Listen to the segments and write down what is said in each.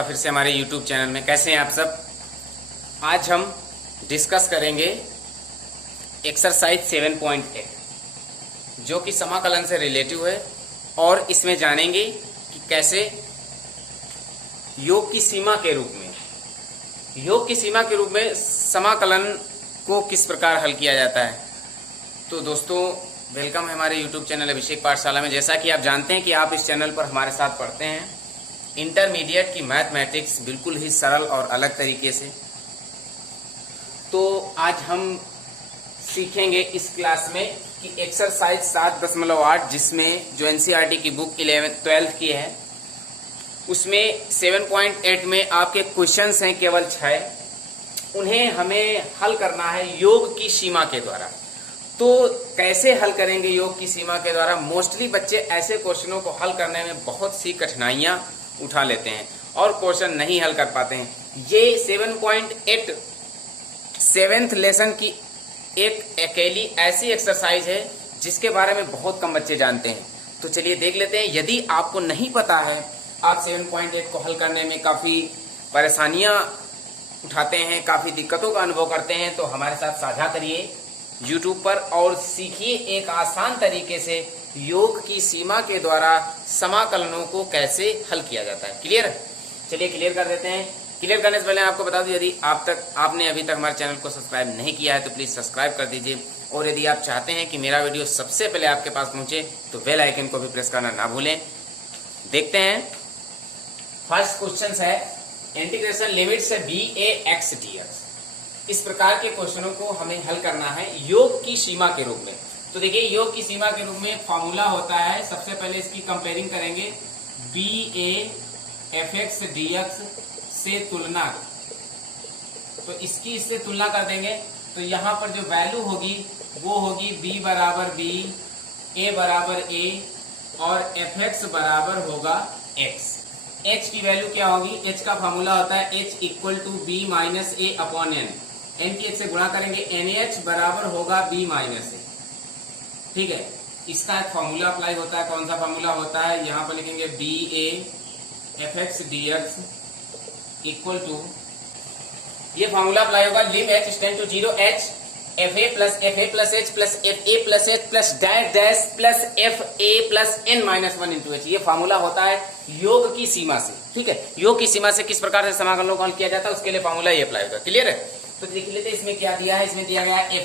आपका फिर से हमारे YouTube चैनल में। कैसे हैं आप सब? आज हम डिस्कस करेंगे एक्सरसाइज 7.8 जो कि समाकलन से रिलेटिव है और इसमें जानेंगे कि कैसे योग की सीमा के रूप में समाकलन को किस प्रकार हल किया जाता है। तो दोस्तों, वेलकम है हमारे YouTube चैनल अभिषेक पाठशाला में। जैसा कि आप जानते हैं कि आप इस चैनल पर हमारे साथ पढ़ते हैं इंटरमीडिएट की मैथमेटिक्स बिल्कुल ही सरल और अलग तरीके से। तो आज हम सीखेंगे इस क्लास में कि एक्सरसाइज 7.8 जिसमें जो एनसीईआरटी की बुक 11th-12th की है उसमें 7.8 में आपके क्वेश्चंस हैं केवल 6। उन्हें हमें हल करना है योग की सीमा के द्वारा। तो कैसे हल करेंगे योग की सीमा के द्वारा? मोस्टली बच्चे ऐसे क्वेश्चनों को हल करने में बहुत सी कठिनाइयां उठा लेते हैं और क्वेश्चन नहीं हल कर पाते हैं। ये 7.8 7th लेसन की एक अकेली ऐसी एक्सरसाइज है जिसके बारे में बहुत कम बच्चे जानते हैं। तो चलिए देख लेते हैं। यदि आपको नहीं पता है, आप 7.8 को हल करने में काफ़ी परेशानियां उठाते हैं, काफ़ी दिक्कतों का अनुभव करते हैं, तो हमारे साथ साझा करिए YouTube पर और सीखिए एक आसान तरीके से योग की सीमा के द्वारा समाकलनों को कैसे हल किया जाता है। क्लियर है? चलिए क्लियर कर देते हैं। क्लियर करने से पहले आपको बता दूं, यदि आपने अभी तक हमारे चैनल को सब्सक्राइब नहीं किया है तो प्लीज़ सब्सक्राइब कर दीजिए। और यदि आप चाहते हैं कि मेरा वीडियो सबसे पहले आपके पास पहुंचे तो बेल आइकन को भी प्रेस करना ना भूलें। देखते हैं, फर्स्ट क्वेश्चन है इंटीग्रेशन लिमिट से BA(x) dx। इस प्रकार के क्वेश्चनों को हमें हल करना है योग की सीमा के रूप में। तो देखिए, योग की सीमा के रूप में फॉर्मूला होता है, सबसे पहले इसकी कंपेयरिंग करेंगे BA(f(x) dx से तुलना। तो इसकी इससे तुलना कर देंगे तो यहाँ पर जो वैल्यू होगी वो होगी B बराबर B, A बराबर A और fx बराबर होगा x। h की वैल्यू क्या होगी? h का फॉर्मूला होता है h equal to B minus A upon n। n की h से गुणा करेंगे, NH बराबर होगा B माइनस A। ठीक है, इसका एक फॉर्मूला अप्लाई होता है। कौन सा फॉर्मूला होता है? यहाँ पर लिखेंगे BA(f(x) dx इक्वल टू, ये फॉर्मूला अप्लाई होगा lim h tend to 0 h fa plus h plus fa plus h प्लस dash dash plus fa plus n minus 1 into h। ये फॉर्मूला होता है योग की सीमा से। ठीक है, योग की सीमा से किस प्रकार से समाकलनों को हल किया जाता है उसके लिए फॉर्मूला ये अप्लाई होगा। क्लियर है? तो देख लेते हैं इसमें क्या दिया है। इसमें दिया गया है fa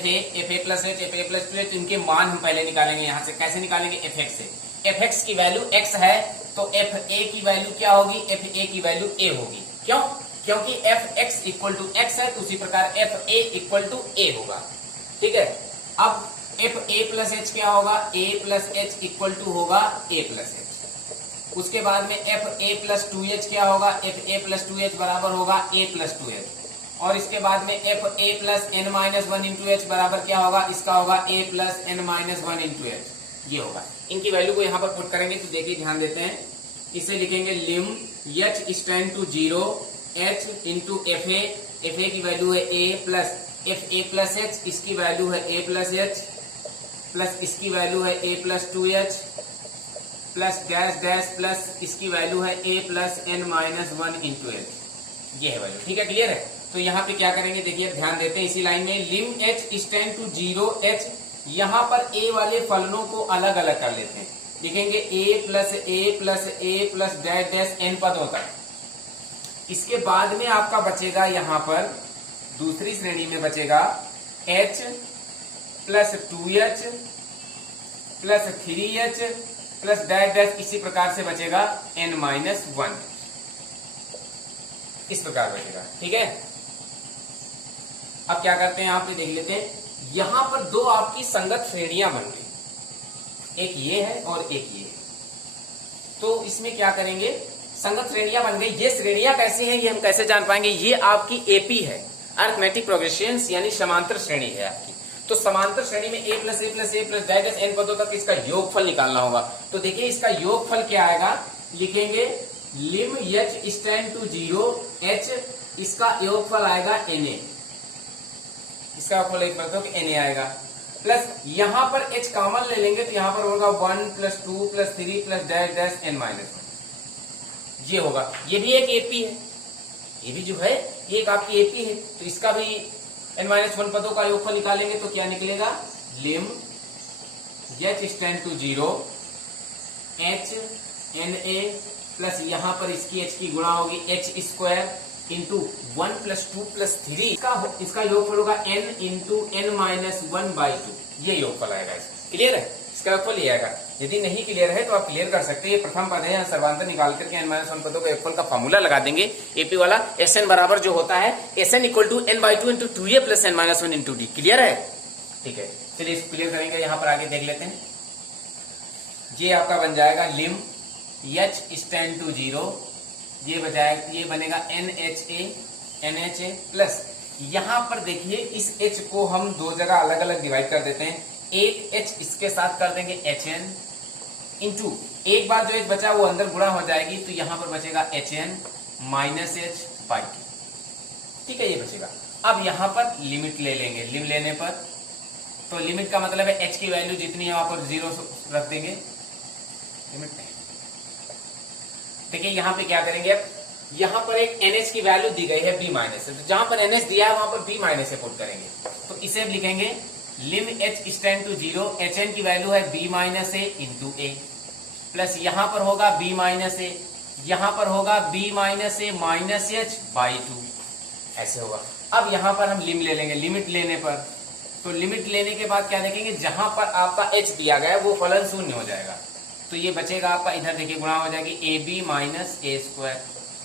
plus h fa plus 2h। इनके मान हम पहले निकालेंगे। यहाँ से कैसे निकालेंगे? fx से। fx की वैल्यू x है तो fa की वैल्यू क्या होगी? fa की वैल्यू a होगी। क्यों? क्योंकि fx इक्वल टू x है, तो उसी प्रकार fa इक्वल टू a होगा। ठीक है, अब fa प्लस h क्या होगा? a plus h equal to होगा a प्लस h। उसके बाद में fa प्लस 2h क्या होगा? fa प्लस 2h बराबर होगा a प्लस 2h। और इसके बाद में fa plus n minus 1 into h बराबर क्या होगा? इसका होगा a plus n minus 1 into h। ये होगा। इनकी वैल्यू को यहाँ पर पुट करेंगे तो देखिए, ध्यान देते हैं, इसे लिखेंगे lim h stand to 0 h into fa। fa की वैल्यू है a plus fa plus h, इसकी वैल्यू है a प्लस h प्लस इसकी वैल्यू है a plus 2h plus dash dash plus इसकी वैल्यू है a plus n minus 1 into h। ये है वैल्यू। ठीक है, क्लियर है? तो यहाँ पे क्या करेंगे? देखिए, ध्यान देते हैं, इसी लाइन में लिम h स्टैंड टू 0 h। यहाँ पर a वाले फलनों को अलग अलग कर लेते हैं। लिखेंगे a plus a plus a plus dash dash n पदों तक। इसके बाद में आपका बचेगा, यहाँ पर दूसरी श्रेणी में बचेगा h plus 2h plus 3h plus dash dash, इसी प्रकार से बचेगा n माइनस 1। इस प्रकार बचेगा। ठीक है, अब क्या करते हैं, यहाँ पे देख लेते हैं। यहां पर दो आपकी संगत श्रेणियां बन गई, एक ये है और एक ये है। तो इसमें क्या करेंगे? संगत श्रेणियां बन गई। ये श्रेणियां कैसी हैं ये हम कैसे जान पाएंगे? ये आपकी एपी है, अरिथमेटिक प्रोग्रेशन, यानी समांतर श्रेणी है आपकी। तो समांतर श्रेणी में a प्लस डैश n पदों तक इसका योगफल निकालना होगा। तो देखिए, इसका योगफल क्या आएगा? लिखेंगे lim h stand to 0 h, इसका योगफल आएगा na। इसका योगफल एक बार तो na आएगा प्लस यहां पर h कॉमन ले लेंगे तो यहां पर होगा 1 plus 2 plus 3 plus dash dash n minus 1। ये होगा। ये भी एक एपी है। ये भी जो है ये एक आपकी एपी है, तो इसका भी n-1 पदों का योगफल निकालेंगे तो क्या निकलेगा, lim h tend to 0 h na plus यहाँ पर इसकी h की गुणा होगी h स्क्वायर इंटू 1 + 2 + 3, इसका योगफल होगा n इंटू n-1/2, ये योगफल आएगा इसका। क्लियर है, इसका योगफल ये आएगा। यदि नहीं क्लियर है तो आप क्लियर कर सकते हैं। ये प्रथम पद है, यहाँ सर्वांतर निकाल करके n-1 पदों का योगफल का फॉर्मूला लगा देंगे एपी वाला। Sn बराबर जो होता है Sn = n/2 × 2a + n-1 × d। Clear है, ठीक है, चलिए इसको क्लियर करेंगे। यहाँ पर आगे देख लेते हैं, ये आपका बन जाएगा लिम h टेंड टू 0, ये बनेगा NHA प्लस यहाँ पर देखिए इस h को हम दो जगह अलग अलग डिवाइड कर देते हैं। एक h इसके साथ कर देंगे HN इंटू एक बार जो h बचा वो अंदर गुणा हो जाएगी, तो यहाँ पर बचेगा HN - h/2। ठीक है, ये बचेगा। अब यहाँ पर लिमिट ले लेंगे, लिम लेने पर तो लिमिट का मतलब है h की वैल्यू जितनी है वहां पर 0 रख देंगे, लिमिट नहीं। देखिए यहाँ पे क्या करेंगे, अब यहाँ पर एक NH की वैल्यू दी गई है B-, तो जहां पर NH दिया है वहां पर B- से पुट करेंगे, तो इसे अब लिखेंगे lim h tend to 0, HN की वैल्यू है B- a into a, plus यहाँ पर होगा B- a, यहाँ पर होगा B- a - h/2, ऐसे होगा। अब यहाँ पर हम लिम ले लेंगे, लिमिट लेने पर तो लिमिट लेने के बाद क्या देखेंगे, जहां पर आपका h दिया गया है वो फलन शून्य हो जाएगा, तो ये बचेगा आपका, इधर देखिए गुणा हो जाएगी AB - a²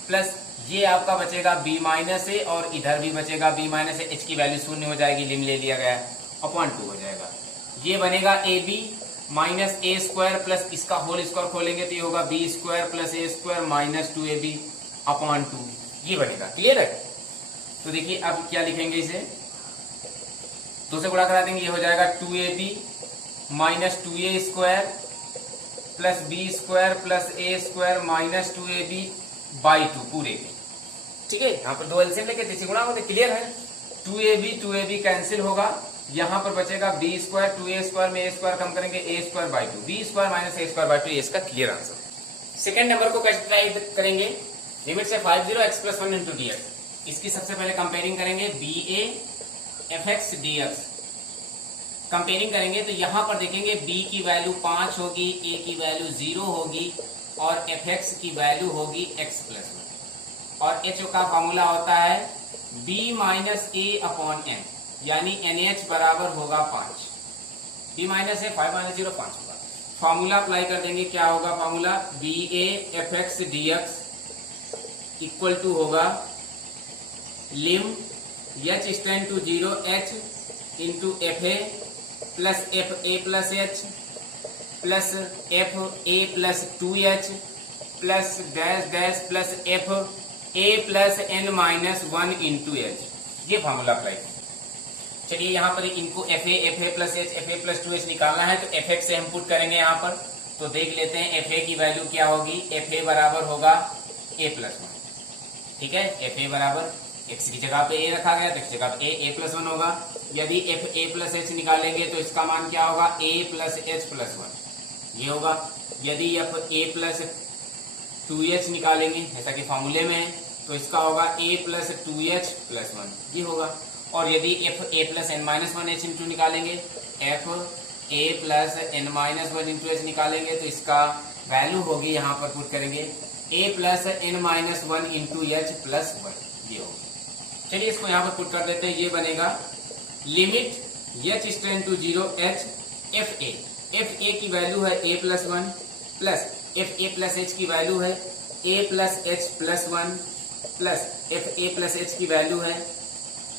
प्लस ये आपका बचेगा B - a और इधर भी बचेगा B - a, h की वैल्यू शून्य हो जाएगी, लिम ले लिया गया है, अपॉन 2 हो जाएगा। ये बनेगा AB - a² प्लस इसका होल स्क्वायर खोलेंगे तो ये होगा B² + a² - 2AB अपॉन 2, ये बनेगा। क्लियर है, तो देखिए अब क्या लिखेंगे, इसे 2 से गुणा करा देंगे, ये हो जाएगा 2AB - 2a² plus b² plus a² - 2ab/2 पूरे के। ठीक है, यहाँ पर 2 एलसीएम लेके तीसरी गुणा होते। क्लियर है, 2ab कैंसिल होगा, यहाँ पर बचेगा b² 2a² में a² कम करेंगे a²/2, b² - a²/2, ये इसका क्लियर आंसर। सेकंड नंबर को कैसे ट्राई करेंगे, लिमिट से 50x + 1 × dx। इसकी सबसे पहले कंपेयरिंग करेंगे ba fx dx, कंपेयरिंग करेंगे तो यहां पर देखेंगे b की वैल्यू 5 होगी, a की वैल्यू 0 होगी और fx की वैल्यू होगी x + 1, और h का फार्मूला होता है b - a/n, यानी NH बराबर होगा 5, b - a 5 - 0 5 होगा। फार्मूला अप्लाई कर देंगे, क्या होगा formula, ba fx dx equal to होगा lim h tend to 0 h into fa plus fa plus h plus fa plus 2h plus dash dash plus fa plus n-1 into h, ये formula apply. चलिए यहाँ पर इनको fa plus h fa plus 2h निकालना है, तो fx से हम पुट करेंगे यहाँ पर, तो देख लेते हैं fa की वैल्यू क्या होगी, fa बराबर होगा a + 1। ठीक है, fa बराबर x की जगह पे a रखा गया तो x जगह पे a + 1 होगा। यदि fa प्लस h निकालेंगे तो इसका मान क्या होगा, a प्लस h प्लस 1, ये होगा। यदि fa प्लस 2h निकालेंगे जैसा कि फॉर्मूले में है तो इसका होगा a प्लस 2h प्लस 1, ये होगा। और यदि fa plus n-1 h into निकालेंगे, fa plus n-1 into h निकालेंगे तो इसका वैल्यू होगी, यहाँ पर पुट करेंगे a plus n-1 into h plus 1, ये होगा। चलिए इसको यहाँ पर पुट कर देते हैं, ये बनेगा limit h tend to 0 h fa की वैल्यू है a + 1 plus fa plus h की वैल्यू है a plus h plus 1 plus fa plus h की वैल्यू है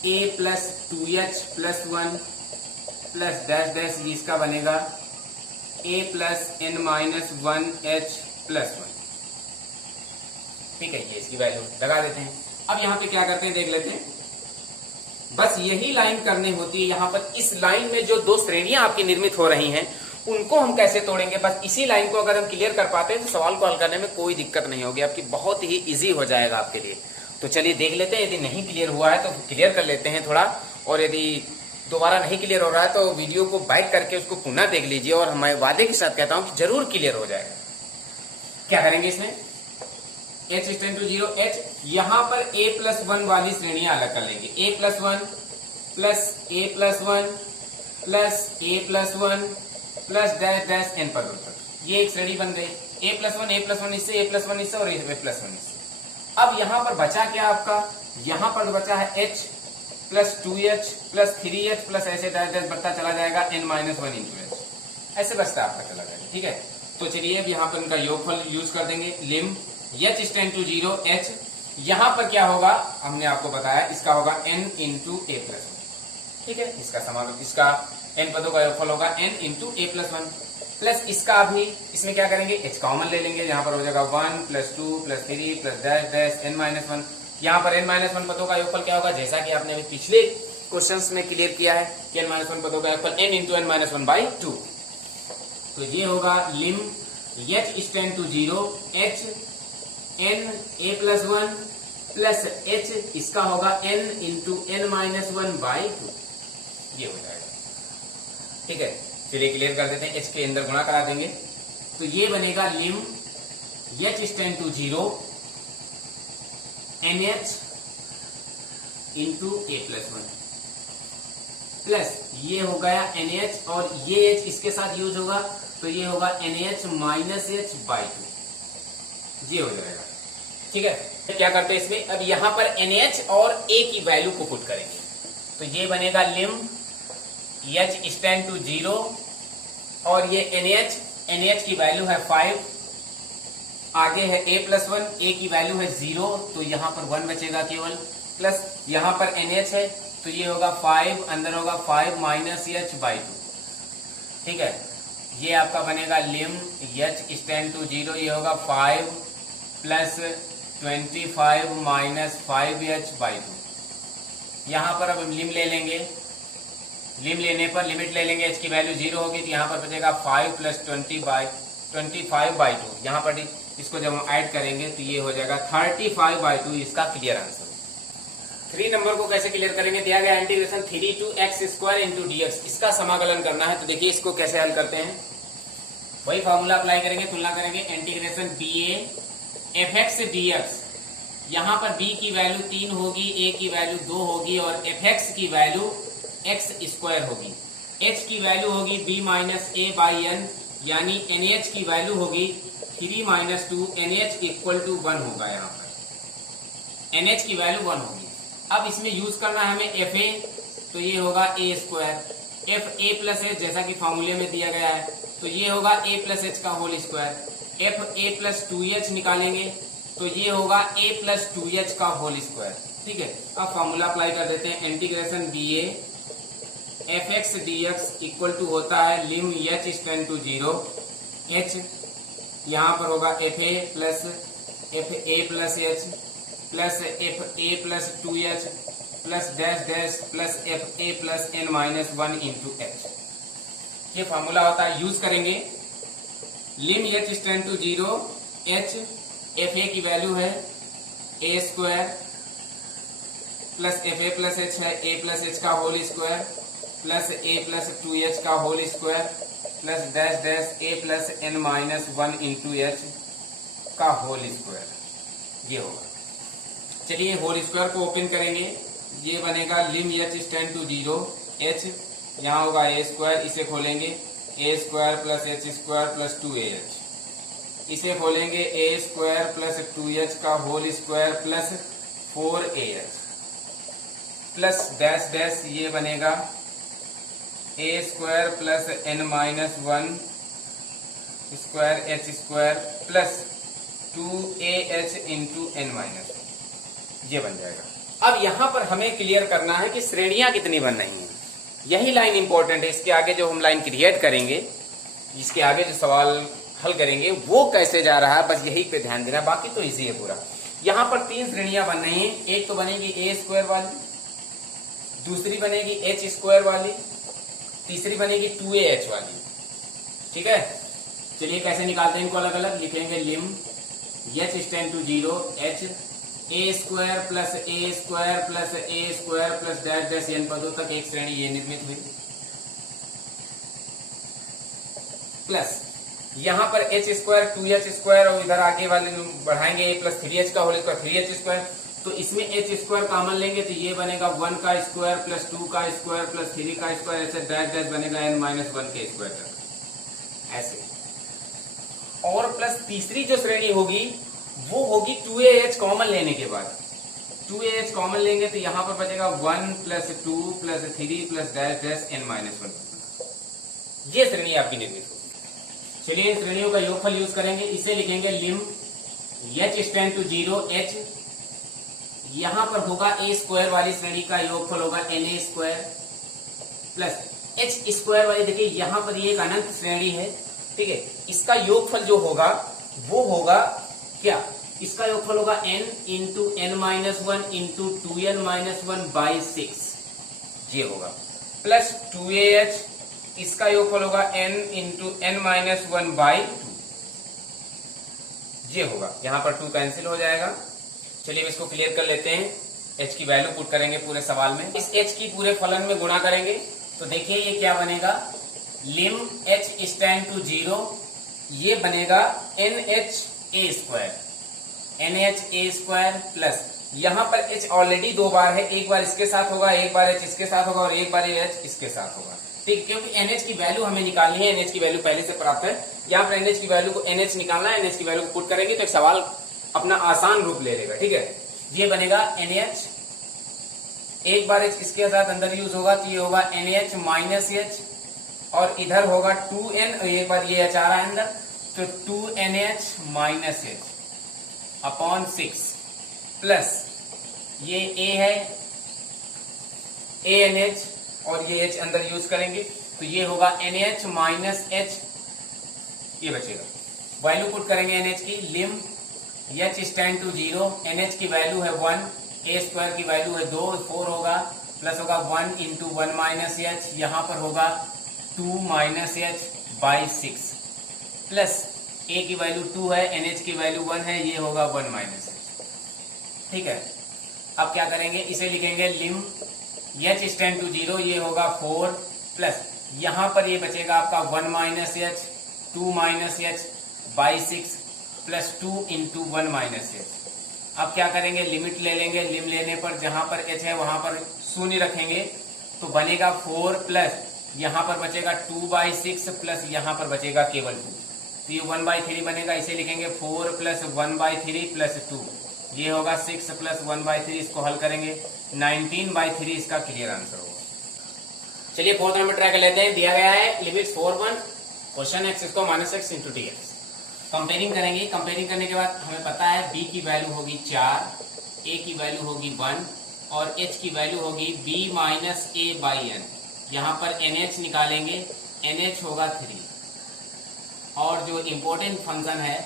a plus 2h plus 1 plus dash dash, इसका बनेगा a plus n-1 h plus 1। ठीक है, ये इसकी वैल्यू लगा देते हैं। अब यहाँ पे क्या करते हैं देख लेते हैं, बस यही लाइन करनी होती है। यहाँ पर इस लाइन में जो 2 श्रेणियां आपकी निर्मित हो रही हैं उनको हम कैसे तोड़ेंगे, बस इसी लाइन को अगर हम क्लियर कर पाते हैं तो सवाल को हल करने में कोई दिक्कत नहीं होगी आपकी, बहुत ही इजी हो जाएगा आपके लिए। तो चलिए देख लेते हैं, यदि नहीं क्लियर हुआ है तो क्लियर कर लेते हैं थोड़ा, और यदि दोबारा नहीं क्लियर हो रहा है तो वीडियो को बैक करके उसको पुनः देख लीजिए, और मैं वादे के साथ कहता हूं कि जरूर क्लियर हो जाएगा। क्या करेंगे इसमें, h टेंड टू 0 h यहां पर a+1 वाली श्रेणियां अलग कर लेंगे। a+1 plus a+1 plus a+1 plus dash dash n पदों तक, ये एक श्रेणी बन गई। a+1 इससे, a+1 इससे और a+1 इससे। अब यहां पर बचा क्या आपका, यहां पर बचा है h plus 2h plus 3h plus ऐसे डैश डैश बढ़ता चला जाएगा n-1 इंटू h, ऐसे बचता आपका चला जाएगा। ठीक है, तो चलिए अब यहाँ पर इनका योगफल यूज कर देंगे। लिम h टेंड टू 0 h, यहाँ पर क्या होगा हमने आपको बताया, इसका होगा n इंटू a+1। ठीक है, इसका समागम, इसका n पदों का योगफल होगा n इंटू a+1 प्लस इसका भी, इसमें क्या करेंगे, h कॉमन ले लेंगे, यहाँ पर हो जाएगा 1 plus 2 plus 3 plus dash dash n-1। यहाँ पर n-1 पदों का योगफल क्या होगा, जैसा कि आपने अभी पिछले क्वेश्चंस में क्लियर किया है कि n-1 पदों का योगफल n इंटू n-1 बाई 2। तो ये होगा lim h is tend to 0 h n a+1 plus h, इसका होगा n इंटू n-1 बाई 2, ये हो जाएगा। ठीक है, चलिए क्लियर कर देते हैं, h के अंदर गुणा करा देंगे तो ये बनेगा lim h is tend to 0 nh into a+1 plus ये हो गया nh और ये h इसके साथ यूज होगा तो ये होगा nh माइनस h बाई 2, ये हो जाएगा। ठीक है, क्या करते हैं इसमें, अब यहां पर nh और a की वैल्यू को पुट करेंगे तो ये बनेगा lim h is tend to 0 और ये nh की वैल्यू है 5, आगे है a+1, a की वैल्यू है 0 तो यहाँ पर 1 बचेगा केवल, प्लस यहाँ पर nh है तो ये होगा 5, अंदर होगा 5 माइनस h बाई 2। ठीक है, ये आपका बनेगा lim h is tend to 0, ये होगा 5 प्लस 25 माइनस 5h बाई 2। यहाँ पर अब लिम ले लेंगे, लिम लेने पर लिमिट ले लेंगे, h की वैल्यू 0 होगी तो यहाँ पर बचेगा 5 प्लस 25 बाई 2। यहाँ पर इसको जब हम ऐड करेंगे तो ये हो जाएगा 35 बाई 2, इसका क्लियर आंसर। 3 नंबर को कैसे क्लियर करेंगे, दिया गया integration 3 to x square into dx, इसका समाकलन करना है। तो देखिए इसको कैसे हल करते हैं, वही फॉर्मूला अप्लाई करेंगे, तुलना करेंगे, इंटीग्रेशन ba fx dx, यहाँ पर b की वैल्यू 3 होगी, a की वैल्यू 2 होगी और fx की वैल्यू x स्क्वायर होगी, h की वैल्यू होगी b minus a by n, यानी nh की वैल्यू होगी 3 माइनस 2, nh इक्वल टू 1 होगा, यहाँ पर nh की वैल्यू 1 होगी। अब इसमें यूज करना है हमें fa, तो ये होगा a square, f a plus h जैसा कि फॉर्मूले में दिया गया है तो ये होगा a प्लस h का whole square, f a plus 2h निकालेंगे तो ये होगा a प्लस 2h का होल स्क्वायर। ठीक है, अब फॉर्मूला अप्लाई कर देते हैं, integration ba fx dx equal to होता है lim h is tend to 0 h, यहाँ पर होगा fa plus h plus fa plus 2h plus dash dash plus fa plus n-1 into h, ये फॉर्मूला होता है, यूज करेंगे। Lim h is tend to 0 h, fa की value है a square plus fa plus h है a plus h का whole square plus a plus 2h का whole square plus dash dash a plus n-1 into h का whole square, ये होगा। चलिए whole square को ओपन करेंगे, ये बनेगा lim h is tend to 0 h, यहाँ होगा a स्क्वायर, इसे खोलेंगे a square plus h square plus 2ah, इसे खोलेंगे a स्क्वायर प्लस 2h का whole square plus 4ah plus dash dash, ये बनेगा a square plus n-1 square h square plus 2ah into n-1, ये बन जाएगा। अब यहाँ पर हमें क्लियर करना है कि श्रेणियां कितनी बन रही हैं, यही लाइन इंपॉर्टेंट है। इसके आगे जो हम लाइन क्रिएट करेंगे, इसके आगे जो सवाल हल करेंगे वो कैसे जा रहा है, बस यही पे ध्यान देना, बाकी तो इजी है पूरा। यहाँ पर 3 श्रेणियां बन रही हैं, एक तो बनेगी a स्क्वायर वाली, दूसरी बनेगी h स्क्वायर वाली, तीसरी बनेगी 2ah वाली। ठीक है, चलिए कैसे निकालते हैं इनको अलग अलग, लिखेंगे lim h is tend to 0 h, a square plus a square plus a square plus dash dash n पदों तक एक श्रेणी ये निर्मित हुई, प्लस यहाँ पर एच स्क्वायर 2h स्क्वायर और इधर आगे वाले बढ़ाएंगे a प्लस 3h का होल स्क्वायर 3h स्क्वायर, तो इसमें एच स्क्वायर कॉमन लेंगे तो ये बनेगा 1 का स्क्वायर प्लस 2 का स्क्वायर प्लस 3 का स्क्वायर, ऐसे डैश डैश बनेगा n माइनस 1 के स्क्वायर तक ऐसे। और प्लस तीसरी जो श्रेणी होगी वो होगी 2ah कॉमन लेने के बाद, 2ah कॉमन लेंगे तो यहाँ पर बचेगा 1 plus 2 plus 3 plus dash dash n minus 1। ये श्रेणी आपकी निर्मित होगी। चलिए इन श्रेणियों का योगफल यूज करेंगे, इसे लिखेंगे lim h tend to 0 h, यहां पर होगा a स्क्वायर वाली श्रेणी का योगफल होगा na square plus h square वाली, देखिए यहां पर ये एक अनंत श्रेणी है, ठीक है, इसका योगफल जो होगा वो होगा क्या, इसका योगफल होगा n into n minus 1 into 2n minus 1 by 6, ये होगा प्लस 2ah, इसका योगफल होगा n into n minus 1 by 2, ये होगा, यहां पर 2 कैंसिल हो जाएगा। चलिए इसको क्लियर कर लेते हैं, h की वैल्यू पुट करेंगे पूरे सवाल में, इस h की पूरे फलन में गुणा करेंगे तो देखिए ये क्या बनेगा, लिम h स्टैंड टू 0, ये बनेगा NHA square, NHA square plus यहां पर h ऑलरेडी 2 बार है, एक बार इसके साथ होगा, एक बार h इसके साथ होगा और एक बार h इसके साथ होगा, ठीक, क्योंकि NH की वैल्यू हमें निकालनी है, NH की वैल्यू पहले से प्राप्त है, यहाँ पर NH की वैल्यू को NH निकालना है, NH की वैल्यू को पुट करेंगे तो एक सवाल अपना आसान रूप ले लेगा, ठीक है, ये बनेगा NH, एक बार h इसके साथ अंदर यूज होगा तो ये होगा NH माइनस h और इधर होगा 2n, एक बार ये h आ रहा है अंदर तो 2NH minus h upon 6 plus ये a है ANH और ये h अंदर यूज करेंगे तो ये होगा NH माइनस h, ये बचेगा, वैल्यू पुट करेंगे NH की, लिम h स्टैंड टू 0, NH की वैल्यू है 1, a स्क्वायर की वैल्यू है 2, 4 होगा प्लस होगा 1 इंटू 1 माइनस h, यहाँ पर होगा 2 minus h by 6 plus a की वैल्यू 2 है, NH की वैल्यू 1 है, ये होगा 1 माइनस h, ठीक है। अब क्या करेंगे, इसे लिखेंगे लिम h स्टैंड टू 0, ये होगा 4 प्लस यहां पर ये बचेगा आपका 1 minus h 2 minus h by 6 plus 2 into 1 minus h। अब क्या करेंगे, लिमिट ले लेंगे, लिम लेने पर जहां पर h है वहां पर शून्य रखेंगे तो बनेगा 4 प्लस यहां पर बचेगा 2 बाई 6 प्लस यहां पर बचेगा केवल 2, तो ये 1 बाई 3 बनेगा, इसे लिखेंगे 4 प्लस 1 बाई 3 प्लस 2, ये होगा 6 प्लस 1 बाई 3, इसको हल करेंगे 19 बाई 3 इसका क्लियर आंसर होगा। चलिए फोर्थ नंबर ट्राई कर लेते हैं, दिया गया है लिमिट 4 1 क्वेश्चन x इसको minus x into D x, comparing करेंगे, कंपेयरिंग करने के बाद हमें पता है b की वैल्यू होगी 4, a की वैल्यू होगी 1 और h की वैल्यू होगी b minus a by n, यहाँ पर NH निकालेंगे, NH होगा 3 और जो इम्पोर्टेंट फंक्शन है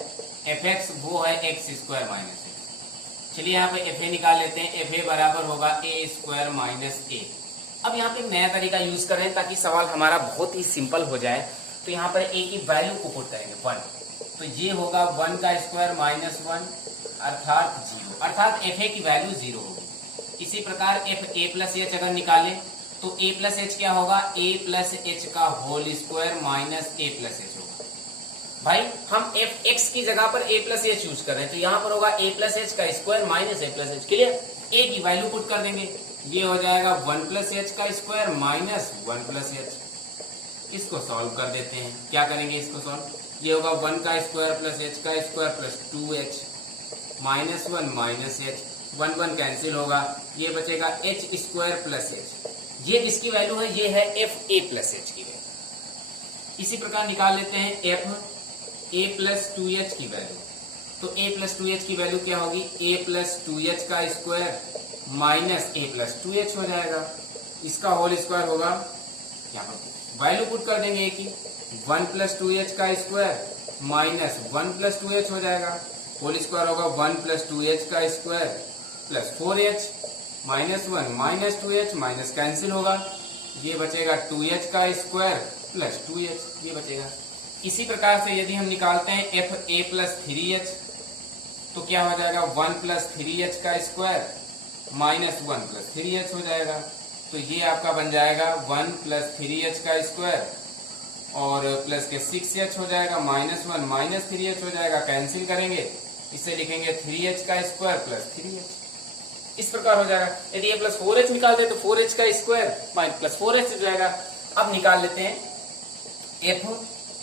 fx वो है x स्क्वायर माइनस a। चलिए यहाँ पे fa निकाल लेते हैं, fa बराबर होगा a स्क्वायर माइनस a। अब यहाँ पे नया तरीका यूज कर रहे हैं ताकि सवाल हमारा बहुत ही सिंपल हो जाए, तो यहाँ पर a की वैल्यू को पुट करेंगे 1, तो ये होगा 1 का स्क्वायर माइनस 1 अर्थात 0, अर्थात fa की वैल्यू 0 होगी। इसी प्रकार fa प्लस h अगर निकाले तो a प्लस h क्या होगा, a प्लस h का whole square minus a plus h होगा। भाई हम fx की जगह पर a प्लस h यूज कर रहे हैं तो यहाँ पर होगा a प्लस h का square minus a plus h, clear, a की वैल्यू पुट कर देंगे, ये हो जाएगा 1 प्लस h का स्क्वायर माइनस 1 प्लस h। इसको सॉल्व कर देते हैं, क्या करेंगे इसको सॉल्व, ये होगा 1 का स्क्वायर प्लस h का square plus 2h minus 1 minus h, 1 1 cancel होगा, ये बचेगा h स्क्वायर प्लस h, ये जिसकी वैल्यू है ये है f a प्लस h की वैल्यू। इसी प्रकार निकाल लेते हैं f a प्लस 2h की वैल्यू, तो a प्लस 2h की वैल्यू क्या होगी, a प्लस 2h का square minus a plus 2h हो जाएगा, इसका होल स्क्वायर होगा, यहाँ पर वैल्यू पुट कर देंगे a की, 1 प्लस 2h का स्क्वायर माइनस 1 प्लस 2h हो जाएगा, होल स्क्वायर होगा 1 प्लस 2h का square plus 4h minus 1 minus 2h minus cancel होगा, ये बचेगा 2h का स्क्वायर प्लस 2h, ये बचेगा। इसी प्रकार से यदि हम निकालते हैं f a प्लस 3h तो क्या हो जाएगा, 1 प्लस 3h का स्क्वायर माइनस 1 प्लस 3h हो जाएगा, तो ये आपका बन जाएगा 1 प्लस 3h का स्क्वायर और प्लस के 6h हो जाएगा, -1 -3h हो जाएगा, कैंसिल करेंगे, इसे लिखेंगे 3h का स्क्वायर प्लस 3h। इस प्रकार हो जाएगा। यदि ये प्लस 4h निकाल दे तो 4h का स्क्वायर प्लस 4h हो जाएगा। अब निकाल लेते हैं f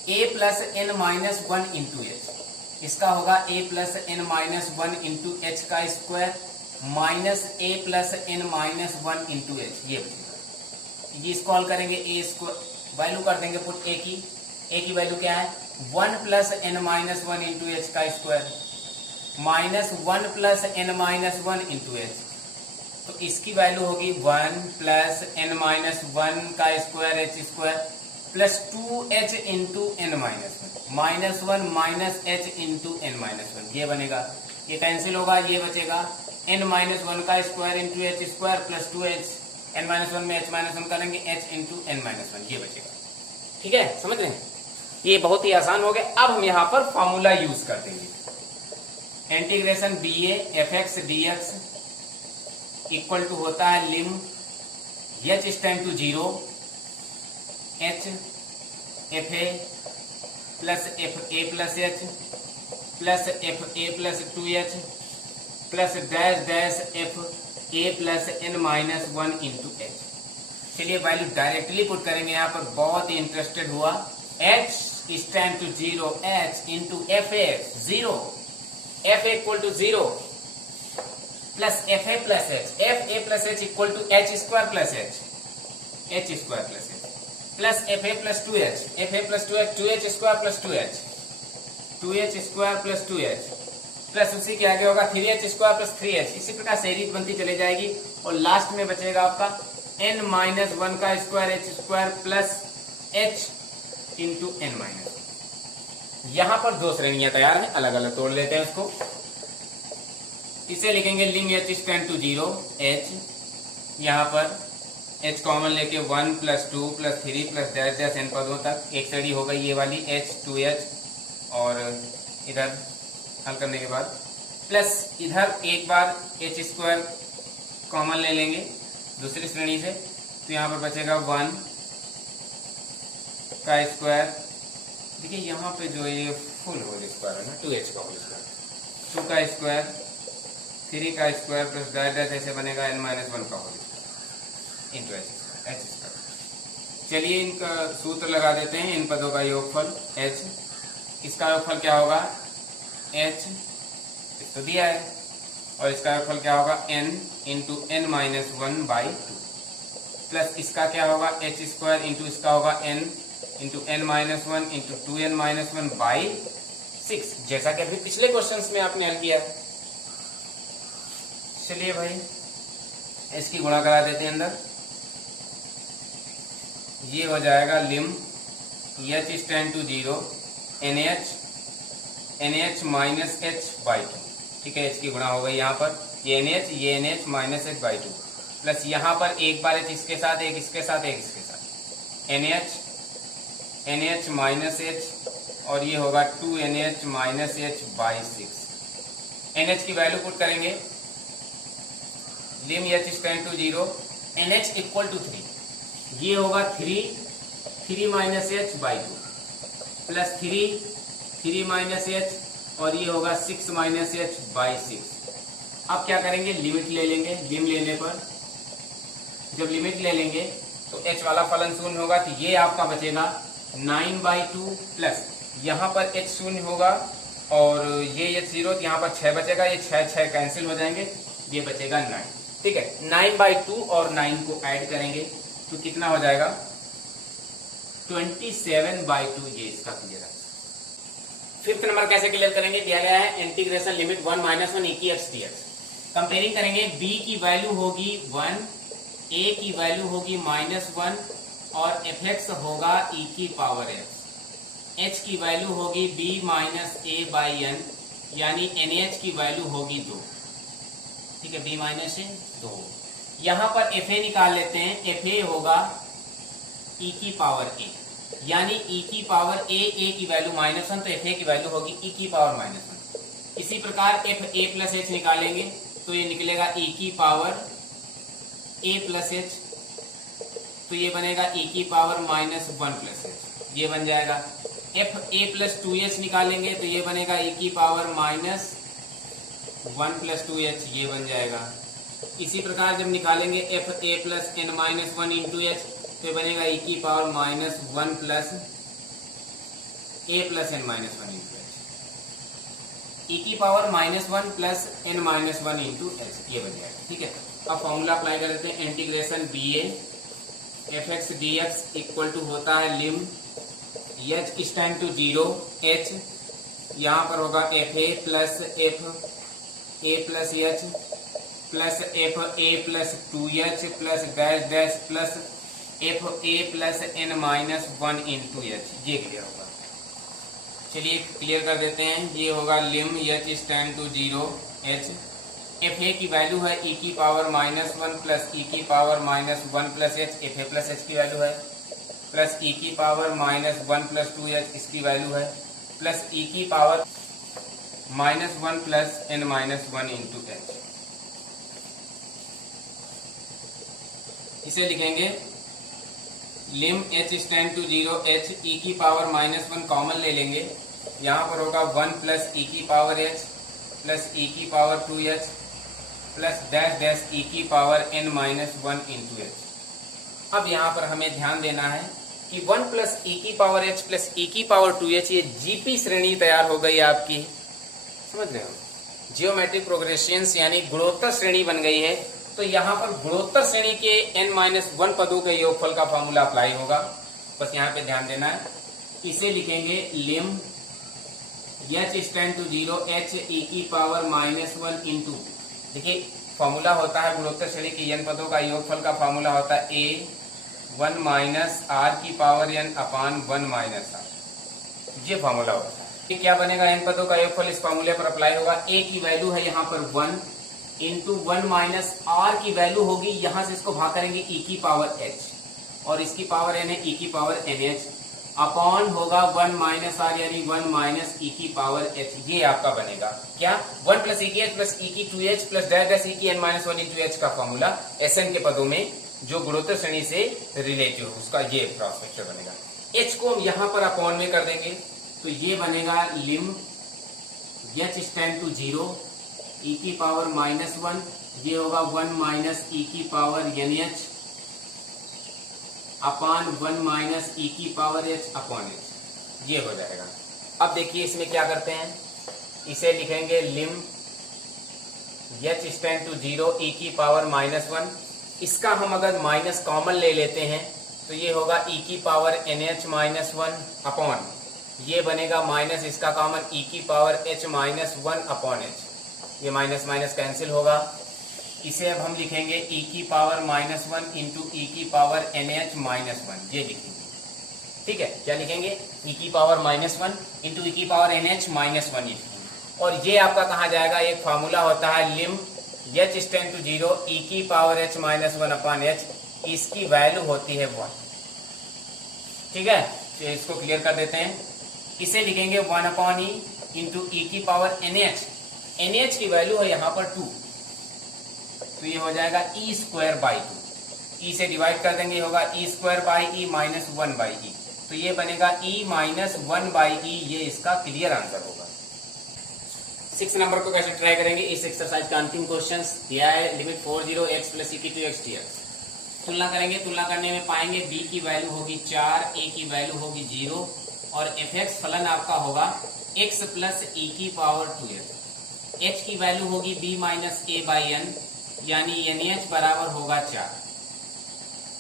a plus n minus 1 into एच। इसका होगा a plus n minus 1 into एच का square minus a plus n minus 1 into H. ये बचेगा। ये स्कॉल करेंगे, a स्क्वायर वैल्यू कर देंगे पुट a की वैल्यू क्या है 1 प्लस n माइनस 1 इंटू एच का square minus 1 plus n minus 1 into H. तो इसकी वैल्यू होगी 1 प्लस n माइनस 1 का square H square plus 2h into n minus 1 -1 minus h into n minus 1। ये बनेगा, ये कैंसिल होगा, ये बचेगा n माइनस 1 का square into H square plus 2h n minus 1 में h माइनस 1 करेंगे h इंटू n माइनस 1। ये बचेगा। ठीक है, समझ रहे हैं? ये बहुत ही आसान हो गया। अब हम यहाँ पर फॉर्मूला यूज कर देंगे। Integration BA fx dx equal to होता है lim h tend to 0 h fa plus fa plus h plus fa plus 2h plus dash dash fa plus n minus 1 into h. चलिए value directly put करेंगे। यहाँ पर बहुत ही interested हुआ। h tend to 0 h into fa 0 fa equal to 0 plus fa plus h equal to h square plus h square plus h plus fa plus 2h 2h square plus 2h square plus 2h plus उसी के आगे होगा 3h square plus 3h। इसी प्रकार series बनती चली जाएगी और लास्ट में बचेगा आपका n माइनस 1 का square h square plus h into n minus. यहां पर दो श्रेणियां तैयार हैं, अलग अलग तोड़ लेते हैं उसको। इसे लिखेंगे लिंग h टेंड टू 0 h, यहाँ पर h कॉमन लेके 1 plus 2 plus 3 plus dash dash n पदों तक। एक श्रेणी हो गई ये वाली h 2h और इधर हल करने के बाद प्लस इधर एक बार h स्क्वायर कॉमन ले लेंगे दूसरी श्रेणी से, तो यहाँ पर बचेगा 1 का स्क्वायर। देखिए यहाँ पे जो ये फुल होल स्क्वायर है ना 2h का होल स्क्वायर 2 का स्क्वायर 3 का स्क्वायर प्लस डैश डैश ऐसे बनेगा n माइनस 1 का whole square into h square. चलिए इनका सूत्र लगा देते हैं। इन पदों का योगफल h, इसका योगफल क्या होगा h तो दिया है, और इसका योगफल क्या होगा n into n minus 1 by 2 plus इसका क्या होगा h स्क्वायर इंटू इसका होगा n into n minus 1 into 2n minus 1 by 6, जैसा कि अभी पिछले क्वेश्चंस में आपने हल किया। चलिए भाई इसकी गुणा करा देते हैं अंदर। ये हो जाएगा lim h tend to 0 nh minus h by 2। ठीक है, इसकी गुणा हो गई यहाँ पर ये nh minus h by 2 plus यहाँ पर एक बार h इसके साथ एक इसके साथ एक इसके साथ nh माइनस h और ये होगा 2nh minus h by 6। nh की वैल्यू पुट करेंगे lim h tend to 0 nh equal to 3। ये होगा 3 minus h by 2 plus 3 minus h और ये होगा 6 माइनस h बाई 6। अब क्या करेंगे लिमिट ले लेंगे। लिम लेने पर जब लिमिट ले लेंगे तो h वाला फलन शून्य होगा, तो ये आपका बचेगा 9/2 प्लस यहाँ पर h शून्य होगा और ये h 0, यहाँ पर 6 बचेगा, ये 6 कैंसिल हो जाएंगे, ये बचेगा 9। ठीक है, 9/2 और 9 को ऐड करेंगे तो कितना हो जाएगा 27/2। ये इसका क्लियर है। फिफ्थ नंबर कैसे क्लियर करेंगे, दिया गया है इंटीग्रेशन लिमिट 1 माइनस 1 e की x dx। कंपेयरिंग करेंगे, b की वैल्यू होगी 1, a की वैल्यू होगी -1 और fx होगा e की पावर x। h की वैल्यू होगी b minus a by n, यानी nh की वैल्यू होगी 2। ठीक है, b माइनस a 2। यहाँ पर fa निकाल लेते हैं। fa होगा e की पावर a, यानी e की पावर a की वैल्यू -1 तो fa की वैल्यू होगी e की पावर -1। इसी प्रकार fa प्लस h निकालेंगे तो ये निकलेगा e की पावर a प्लस h, तो ये बनेगा e की पावर -1 प्लस h। ये बन जाएगा। एफ ए प्लस 2h निकालेंगे तो ये बनेगा e की पावर माइनस 1 प्लस 2h, ये बन जाएगा। इसी प्रकार जब निकालेंगे F A plus n minus 1 into H तो ये बनेगा e की power minus 1 plus A plus N minus 1 into H, E की power minus 1 plus N minus 1 into H, ये बन जाएगा। ठीक है, अब फॉर्मूला अप्लाई कर लेते हैं। Integration B A F X D X equal to होता है lim H is time to 0 H, यहाँ पर होगा F A plus F A plus H plus F A plus 2h plus dash dash plus F A plus N minus 1 into H, ये clear होगा। चलिए clear कर देते हैं। ये होगा lim H is time to 0 H, F A की value है ई की पावर माइनस 1 प्लस ई की power minus 1 plus H, F A plus H की वैल्यू है, प्लस ई की पावर माइनस 1 प्लस 2h इसकी वैल्यू है, प्लस ई की power minus 1 plus N minus 1 into H. इसे लिखेंगे lim H is time to 0 H, E की power minus 1 common ले लेंगे, यहाँ पर होगा 1 प्लस ई की पावर एच प्लस ई की power 2h plus dash dash E की power n minus 1 into H. अब यहाँ पर हमें ध्यान देना है कि 1 प्लस ई की पावर h प्लस ई की पावर 2h, ये जीपी श्रेणी तैयार हो गई आपकी, समझ रहे हो, जियोमेट्रिक प्रोग्रेशंस यानी गुणोत्तर श्रेणी बन गई है। तो यहाँ पर गुणोत्तर श्रेणी के n-1 पदों के योगफल का फॉर्मूला अप्लाई होगा, बस यहाँ पे ध्यान देना है। इसे लिखेंगे lim H is time to 0 H E की पावर माइनस 1 इंटू, देखिए फॉर्मूला होता है गुणोत्तर श्रेणी के n पदों का योगफल का फॉर्मूला होता है a 1 माइनस आर की power n upon 1 minus r, ये फॉर्मूला होता है। ये क्या बनेगा, n पदों का योगफल इस फॉर्मूले पर अप्लाई होगा। a की वैल्यू है यहाँ पर 1 इंटू 1 माइनस आर की वैल्यू होगी, यहाँ से इसको भाग करेंगे e की पावर h और इसकी पावर n है e की पावर nh, अपॉन होगा 1 माइनस आर यानी 1 माइनस ई की पावर एच, ये आपका बनेगा क्या 1 प्लस ई की एच प्लस ई की 2h plus dash dash E की n माइनस 1 इंटू एच का फॉर्मूला एसएन के पदों में जो गुणोत्तर श्रेणी से रिलेटिव उसका ये क्रॉस वेक्टर बनेगा। एच को हम यहाँ पर अपॉन में कर देंगे तो ये बनेगा लिम एच इज टाइम टू 0 ई की पावर माइनस 1, ये होगा 1 माइनस ई की पावर nh अपान 1 माइनस ई की पावर h अपॉन h, ये हो जाएगा। अब देखिए इसमें क्या करते हैं, इसे लिखेंगे lim h is time to 0 ई की पावर माइनस 1, इसका हम अगर माइनस कॉमन ले लेते हैं तो ये होगा ई की पावर nh माइनस 1 अपॉन, ये बनेगा माइनस इसका कॉमन ई की power h minus 1 upon h, ये माइनस माइनस कैंसिल होगा। इसे अब हम लिखेंगे e की पावर माइनस 1 इंटू ई की पावर nh माइनस 1, ये लिखेंगे। ठीक है, क्या लिखेंगे e की पावर माइनस 1 इंटू ई की पावर nh माइनस 1 लिखेंगे। और ये आपका कहा जाएगा, एक फार्मूला होता है lim h is ten to 0 ई की power h minus 1 upon h, इसकी वैल्यू होती है 1। ठीक है, तो इसको क्लियर कर देते हैं। इसे लिखेंगे 1 अपॉन ई इंटू ई की पावर nh की वैल्यू है यहाँ पर 2, तो ये हो जाएगा ई स्क्वायर बाई 2, ई से डिवाइड कर देंगे होगा E square by E minus 1 by E, तो ये बनेगा ई माइनस 1 बाई ई, ये इसका क्लियर आंसर होगा। 6 नंबर को कैसे ट्राई करेंगे, इस एक्सरसाइज का अंतिम क्वेश्चन दिया है लिमिट 40 x प्लस e की 2x dx। तुलना करेंगे, तुलना करने में पाएंगे b की वैल्यू होगी 4, a की वैल्यू होगी 0 और fx फलन आपका होगा x प्लस e की पावर 2x, h की वैल्यू होगी b minus a by n यानी nh बराबर होगा 4।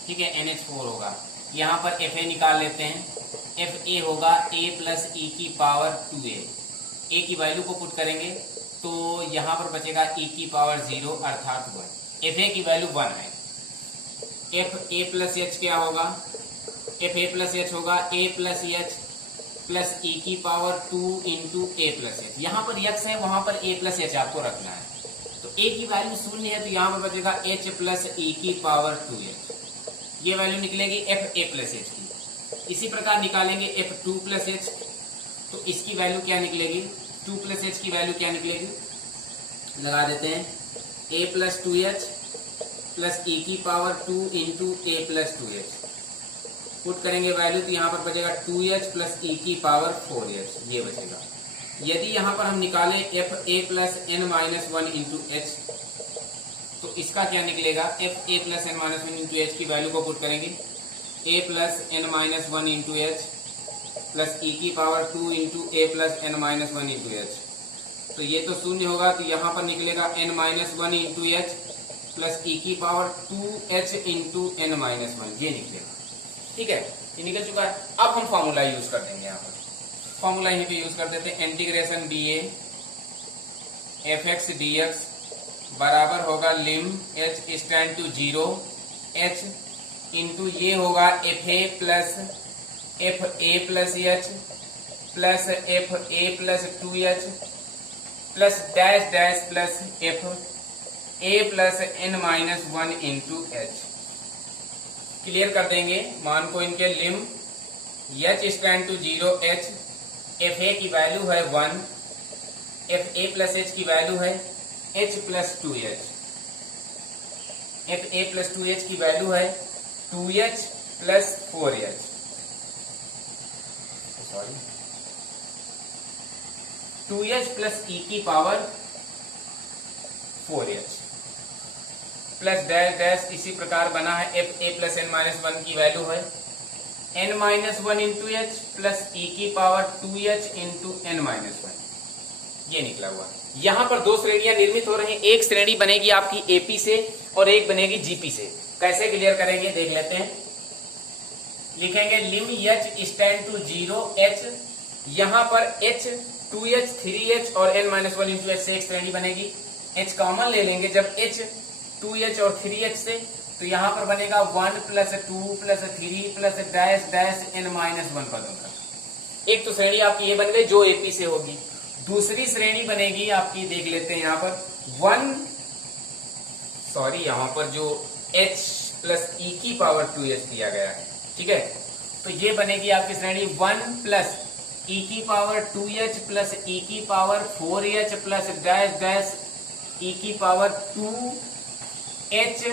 ठीक है, nh 4 होगा। यहाँ पर fa निकाल लेते हैं, fa होगा a प्लस e की पावर 2a, a की वैल्यू को पुट करेंगे तो यहाँ पर बचेगा e की पावर 0 अर्थात 1, fa की वैल्यू 1 है। fa प्लस h क्या होगा, fa प्लस h होगा a plus h plus e की power 2 into a plus h, यहाँ पर x है वहां पर a प्लस h आपको रखना है, तो a की वैल्यू 0 है तो यहाँ पर बचेगा h प्लस e की पावर 2h, ये वैल्यू निकलेगी f a प्लस h की। इसी प्रकार निकालेंगे f2 प्लस h, तो इसकी वैल्यू क्या निकलेगी, 2 प्लस h की वैल्यू क्या निकलेगी, लगा देते हैं a plus 2h plus e की power 2 into a plus 2h, put करेंगे वैल्यू तो यहाँ पर बचेगा 2h प्लस ई की पावर 4h, ये बचेगा। यदि यहाँ पर हम निकालें F A plus N minus one into H, तो इसका क्या निकलेगा, F A plus N minus one into H की वैल्यू को पुट करेंगे, A plus N minus one into H plus E की power 2 into A plus N minus one into H, तो ये तो शून्य होगा, तो यहाँ पर निकलेगा N minus one into H plus E की power 2h into N minus one, ये निकलेगा। ठीक है, ये निकल चुका है। अब हम फॉर्मूला यूज कर देंगे, यहाँ पर फॉर्मूला यहीं पे यूज कर देते हैं, integration D A F X D X बराबर होगा lim H stand to 0 H into ये होगा F A plus H plus F A plus 2h plus dash dash plus F A plus N minus one into H. Clear कर देंगे मान को इनके, lim H stand to 0 H, F A की value है 1, F A plus H की value है h plus 2h, F A plus 2h की वैल्यू है 2h plus 4h, sorry 2h plus E की power 4h plus dash dash, इसी प्रकार बना है F A plus N minus one की वैल्यू है n minus one into H plus E की power 2h into N minus one, ये निकला हुआ। यहां पर दो श्रेणियां निर्मित हो रही हैं, एक श्रेणी बनेगी आपकी एपी से और एक बनेगी जीपी से। कैसे क्लियर करेंगे देख लेते हैं। लिखेंगे lim h stand to 0 h, यहां पर h 2h 3h और n minus one into H से एक श्रेणी बनेगी, h कॉमन ले लेंगे जब h 2h और 3h से, तो यहां पर बनेगा 1 plus 2 plus 3 plus dash dash n minus one पदों का। एक तो श्रेणी आपकी ये बन गई जो एपी से होगी। दूसरी श्रेणी बनेगी आपकी, देख लेते हैं यहाँ पर यहाँ पर जो h प्लस ई की पावर 2h दिया गया है, ठीक है, तो ये बनेगी आपकी श्रेणी 1 प्लस ई की पावर 2h प्लस ई की power 4h plus dash dash E की power 2h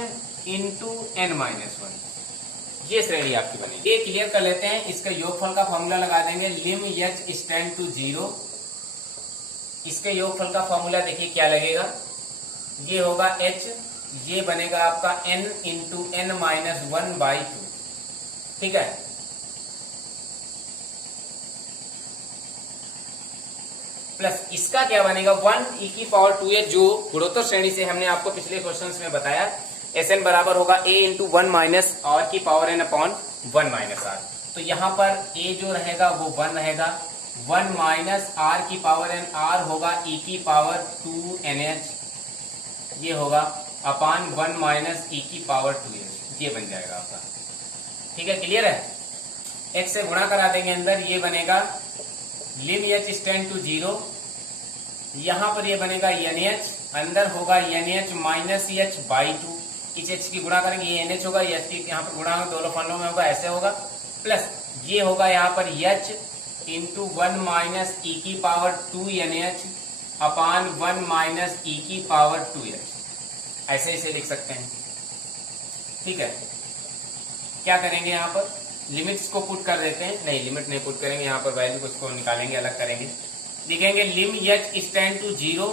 into N minus one, ये श्रेणी आपकी बनेगी। ये क्लियर कर लेते हैं। इसका योगफल का फॉर्मूला लगा देंगे, लिम h स्टैंड टू 0, इसके योगफल का फॉर्मूला देखिए क्या लगेगा, ये होगा h, ये बनेगा आपका n into N minus one by 2, ठीक है, प्लस इसका क्या बनेगा 1 ई की पावर 2h, जो गुणोत्तर श्रेणी से हमने आपको पिछले क्वेश्चंस में बताया, Sn बराबर होगा a इंटू 1 माइनस r की power n upon 1 minus r। तो यहाँ पर a जो रहेगा वो 1 रहेगा, 1 माइनस r की पावर n, r होगा e की पावर 2nh, ये होगा अपान 1 माइनस e की पावर 2h, ये बन जाएगा आपका। ठीक है, क्लियर है। x से गुणा करा देंगे अंदर, ये बनेगा लिम h स्टैंड टू 0, यहाँ पर ये बनेगा nh, अंदर होगा nh माइनस h बाई 2, इस h की गुणा करेंगे, ये nh होगा, h की यहाँ पर गुणा होगा, दोनों फंडों में होगा, ऐसे होगा, प्लस ये होगा यहाँ पर h इंटू 1 माइनस ई की पावर 2nh अपान 1 माइनस ई की पावर 2h, ऐसे इसे लिख सकते हैं। ठीक है, क्या करेंगे यहाँ पर लिमिट्स को पुट कर देते हैं, नहीं लिमिट नहीं पुट करेंगे, यहाँ पर वैल्यू को निकालेंगे, अलग करेंगे, लिखेंगे लिम h स्टैंड टू 0,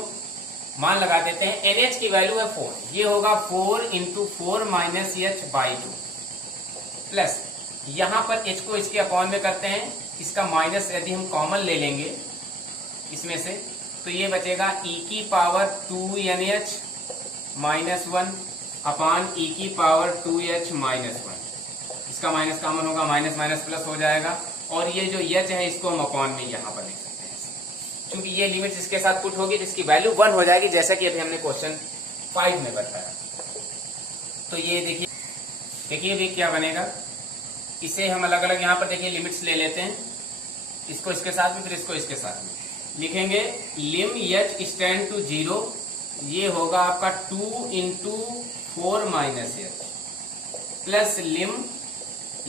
मान लगा देते हैं, nh की वैल्यू है 4, ये होगा 4 into 4 minus h by 2, plus यहाँ पर h को इसके अपॉन में करते हैं, इसका माइनस यदि हम कॉमन ले लेंगे इसमें से, तो ये बचेगा e की power 2nh minus 1 upon e की पावर 2h माइनस 1, इसका माइनस कॉमन होगा, माइनस माइनस प्लस हो जाएगा, और ये जो h है इसको हम अपॉन में यहाँ पर लिख सकते हैं, क्योंकि ये लिमिट इसके साथ पुट होगी, जिसकी वैल्यू 1 हो जाएगी, जैसा कि अभी हमने क्वेश्चन 5 में बताया। तो ये देखिए भी क्या बनेगा, इसे हम अलग अलग यहाँ पर देखिए लिमिट्स ले लेते हैं, इसको इसके साथ में, फिर इसको इसके साथ में लिखेंगे, लिम h स्टैंड टू 0, ये होगा आपका 2 into 4 minus h, plus lim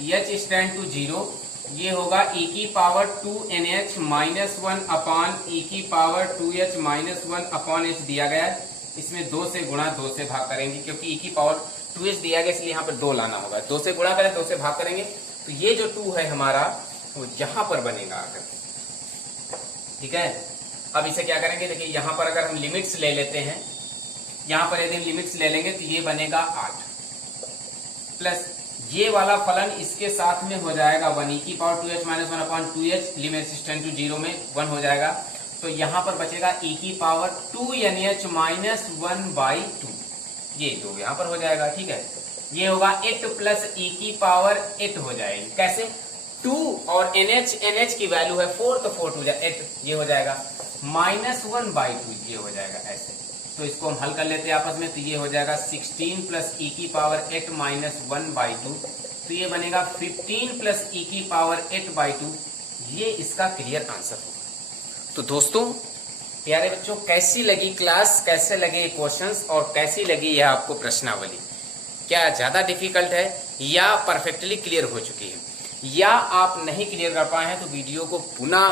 h stand to 0, ये होगा e की power 2nh minus 1 upon e की power 2h minus 1 upon h दिया गया है, इसमें 2 से गुणा 2 से भाग करेंगे, क्योंकि e की पावर 2h दिया गया, इसलिए यहाँ पर 2 लाना होगा, 2 से गुणा करें 2 से भाग करेंगे, तो ये जो 2 है हमारा वो यहां पर बनेगा आकर के, ठीक है। अब इसे क्या करेंगे, देखिए यहां पर अगर हम लिमिट्स ले लेते हैं, यहां पर यदि हम लिमिट्स ले लेंगे तो ये बनेगा 8 प्लस ये वाला फलन इसके साथ में हो जाएगा 1 e की power 2h minus 1/2h, limits tend to 0 में 1 हो जाएगा। तो यहां पर बचेगा e की पावर 2nh माइनस 1/2, ये 2 यहां पर हो जाएगा, ठीक है। ये होगा 8 प्लस e की पावर 8 हो जाएगी, कैसे 2 और nh की वैल्यू है 4 तो 4 2 8, ये हो जाएगा माइनस 1/2, ये हो जाएगा ऐसे। तो इसको हम हल कर लेते हैं आपस में, तो ये हो जाएगा 16 प्लस e की पावर 8 माइनस 1/2, तो ये बनेगा 15 प्लस e की पावर 8/2, ये इसका क्लियर आंसर होगा। तो दोस्तों प्यारे बच्चों, कैसी लगी क्लास, कैसे लगे क्वेश्चंस और कैसी लगी यह आपको प्रश्नावली? क्या ज्यादा डिफिकल्ट है या परफेक्टली क्लियर हो चुकी है? या आप नहीं क्लियर कर पाए हैं तो वीडियो को पुनः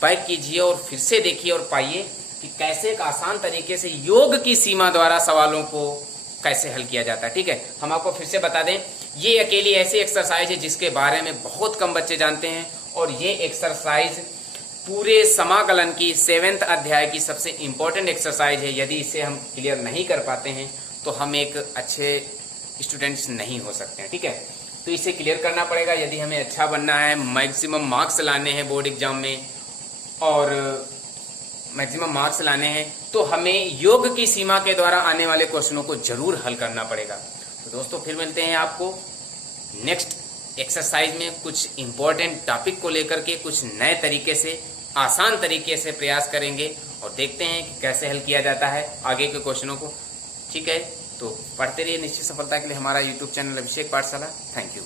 बैक कीजिए और फिर से देखिए और पाइए कि कैसे एक आसान तरीके से योग की सीमा द्वारा सवालों को कैसे हल किया जाता है, ठीक है। हम आपको फिर से बता दें, ये अकेली ऐसी एक्सरसाइज है जिसके बारे में बहुत कम बच्चे जानते हैं, और ये एक्सरसाइज पूरे समाकलन की 7th अध्याय की सबसे इंपॉर्टेंट एक्सरसाइज है। यदि इसे हम क्लियर नहीं कर पाते हैं तो हम एक अच्छे स्टूडेंट्स नहीं हो सकते हैं, ठीक है। तो इसे क्लियर करना पड़ेगा यदि हमें अच्छा बनना है, मैक्सिमम मार्क्स लाने हैं बोर्ड एग्जाम में और मैक्सिमम मार्क्स लाने हैं, तो हमें योग की सीमा के द्वारा आने वाले क्वेश्चनों को जरूर हल करना पड़ेगा। तो दोस्तों फिर मिलते हैं आपको नेक्स्ट एक्सरसाइज में कुछ इंपॉर्टेंट टॉपिक को लेकर के, कुछ नए तरीके से, आसान तरीके से प्रयास करेंगे और देखते हैं कि कैसे हल किया जाता है आगे के क्वेश्चनों को, ठीक है। तो पढ़ते रहिए निश्चित सफलता के लिए हमारा यूट्यूब चैनल अभिषेक पाठशाला। Thank you.